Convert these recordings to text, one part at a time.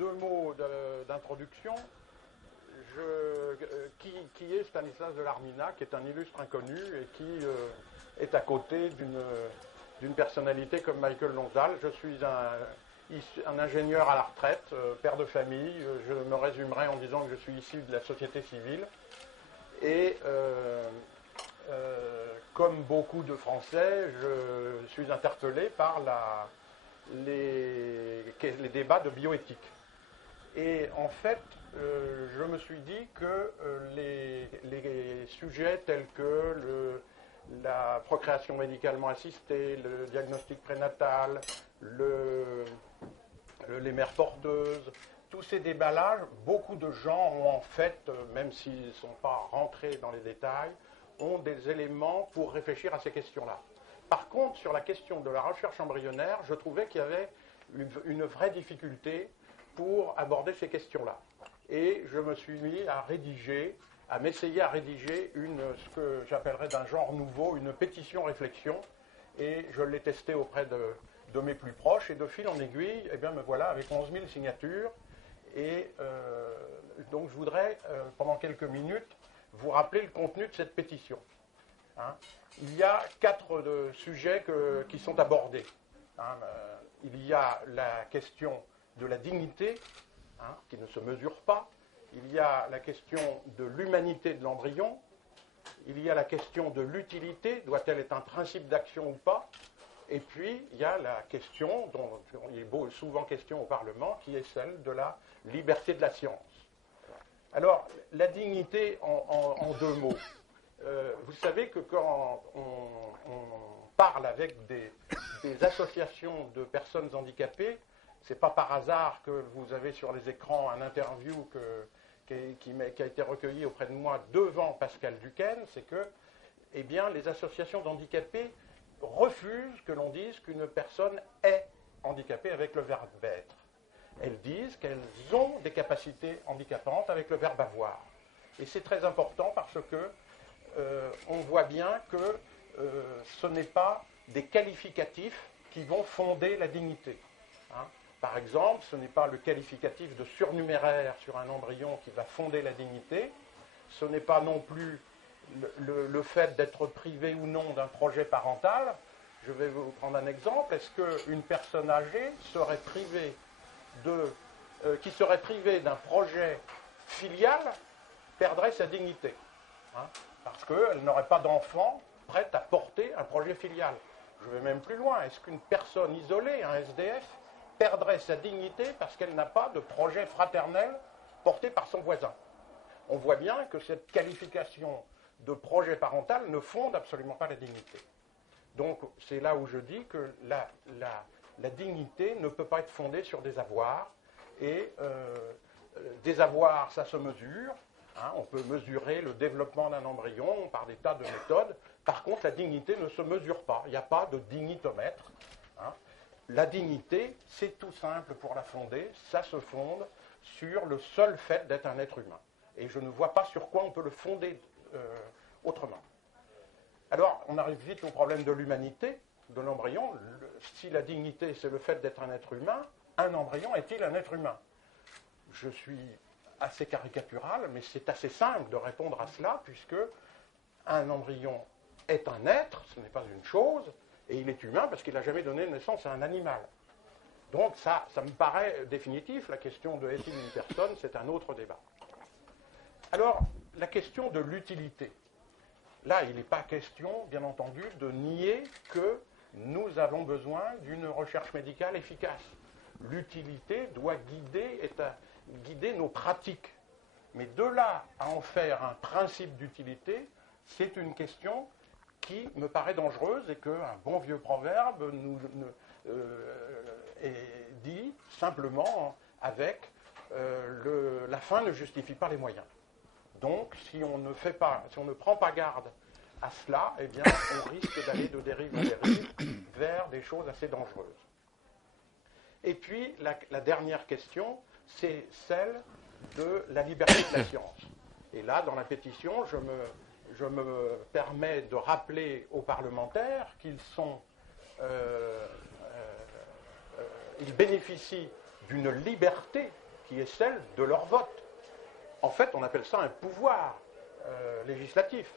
deux mots d'introduction. Qui est Stanislas Delarminat, qui est un illustre inconnu et qui est à côté d'une personnalité comme Michael Lonsdale. Je suis un ingénieur à la retraite, père de famille. Je me résumerai en disant que je suis issu de la société civile. Et comme beaucoup de Français, je suis interpellé par les débats de bioéthique. Et en fait, je me suis dit que les sujets tels que la procréation médicalement assistée, le diagnostic prénatal, les mères porteuses, tous ces débats-là, beaucoup de gens ont en fait, même s'ils ne sont pas rentrés dans les détails, ont des éléments pour réfléchir à ces questions-là. Par contre, sur la question de la recherche embryonnaire, je trouvais qu'il y avait une vraie difficulté pour aborder ces questions-là. Et je me suis mis à m'essayer à rédiger ce que j'appellerais d'un genre nouveau, une pétition réflexion, et je l'ai testé auprès de mes plus proches, et de fil en aiguille, eh bien me voilà avec 11 000 signatures, et donc je voudrais, pendant quelques minutes, vous rappeler le contenu de cette pétition. Hein. Il y a 4 sujets qui sont abordés. Hein. Il y a la question de la dignité, qui ne se mesure pas. Il y a la question de l'humanité de l'embryon. Il y a la question de l'utilité, doit-elle être un principe d'action ou pas. Et puis, il y a la question, dont il est souvent question au Parlement, qui est celle de la liberté de la science. Alors, la dignité en 2 mots. Vous savez que quand on parle avec des associations de personnes handicapées, ce n'est pas par hasard que vous avez sur les écrans un interview qui a été recueilli auprès de moi devant Pascal Duquesne, c'est que eh bien, les associations d'handicapés refusent que l'on dise qu'une personne est handicapée avec le verbe être. Elles disent qu'elles ont des capacités handicapantes avec le verbe avoir. Et c'est très important parce que on voit bien que ce n'est pas des qualificatifs qui vont fonder la dignité. Hein. Par exemple, ce n'est pas le qualificatif de surnuméraire sur un embryon qui va fonder la dignité. Ce n'est pas non plus le fait d'être privé ou non d'un projet parental. Je vais vous prendre un exemple. Est-ce qu'une personne âgée serait privée qui serait privée d'un projet filial perdrait sa dignité, hein, parce qu'elle n'aurait pas d'enfant prête à porter un projet filial. Je vais même plus loin. Est-ce qu'une personne isolée, un SDF, perdrait sa dignité parce qu'elle n'a pas de projet fraternel porté par son voisin? On voit bien que cette qualification de projet parental ne fonde absolument pas la dignité. Donc c'est là où je dis que la dignité ne peut pas être fondée sur des avoirs, et des avoirs, ça se mesure. Hein, on peut mesurer le développement d'un embryon par des tas de méthodes. Par contre, la dignité ne se mesure pas. Il n'y a pas de dignitomètre. Hein. La dignité, c'est tout simple pour la fonder. Ça se fonde sur le seul fait d'être un être humain. Et je ne vois pas sur quoi on peut le fonder autrement. Alors, on arrive vite au problème de l'humanité de l'embryon. Si la dignité, c'est le fait d'être un être humain, un embryon est-il un être humain? Je suis assez caricatural, mais c'est assez simple de répondre à cela, puisque un embryon est un être, ce n'est pas une chose, et il est humain parce qu'il n'a jamais donné naissance à un animal. Donc ça me paraît définitif. La question de est-il une personne, c'est un autre débat. Alors, la question de l'utilité. Là, il n'est pas question, bien entendu, de nier que nous avons besoin d'une recherche médicale efficace. L'utilité doit guider nos pratiques. Mais de là à en faire un principe d'utilité, c'est une question qui me paraît dangereuse, et qu'un bon vieux proverbe dit simplement avec la fin ne justifie pas les moyens. Donc, si on ne prend pas garde à cela, eh bien, on risque d'aller de dérive en dérive vers des choses assez dangereuses. Et puis, la dernière question, c'est celle de la liberté de la science. Et là, dans la pétition, je me permets de rappeler aux parlementaires qu'ils bénéficient d'une liberté qui est celle de leur vote. En fait, on appelle ça un pouvoir législatif.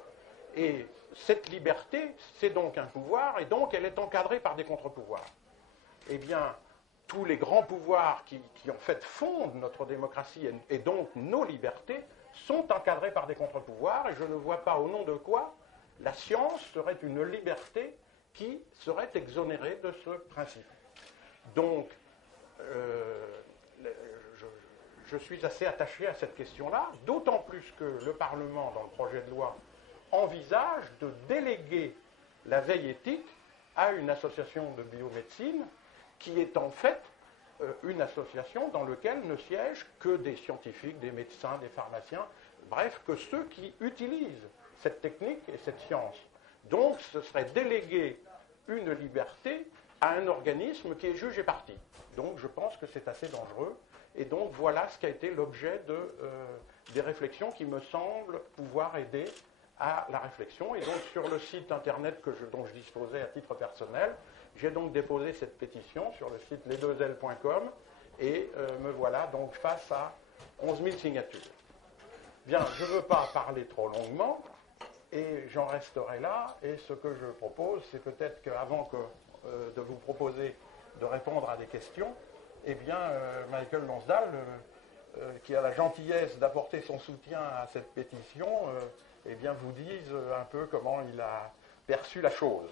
Et cette liberté, c'est donc un pouvoir, et donc elle est encadrée par des contre-pouvoirs. Eh bien, tous les grands pouvoirs qui en fait fondent notre démocratie et donc nos libertés sont encadrés par des contre-pouvoirs, et je ne vois pas au nom de quoi la science serait une liberté qui serait exonérée de ce principe. Donc, je suis assez attaché à cette question-là, d'autant plus que le Parlement, dans le projet de loi, envisage de déléguer la veille éthique à une association de biomédecine qui est en fait une association dans laquelle ne siègent que des scientifiques, des médecins, des pharmaciens, bref, que ceux qui utilisent cette technique et cette science. Donc, ce serait déléguer une liberté à un organisme qui est juge et partie. Donc, je pense que c'est assez dangereux. Et donc, voilà ce qui a été l'objet des réflexions qui me semblent pouvoir aider à la réflexion. Et donc, sur le site internet dont je disposais à titre personnel, j'ai donc déposé cette pétition sur le site les2l.com et me voilà donc face à 11 000 signatures. Bien, je ne veux pas parler trop longuement et j'en resterai là. Et ce que je propose, c'est peut-être qu'avant de vous proposer de répondre à des questions, eh bien, Michael Lonsdal, qui a la gentillesse d'apporter son soutien à cette pétition, eh bien, vous dise un peu comment il a perçu la chose.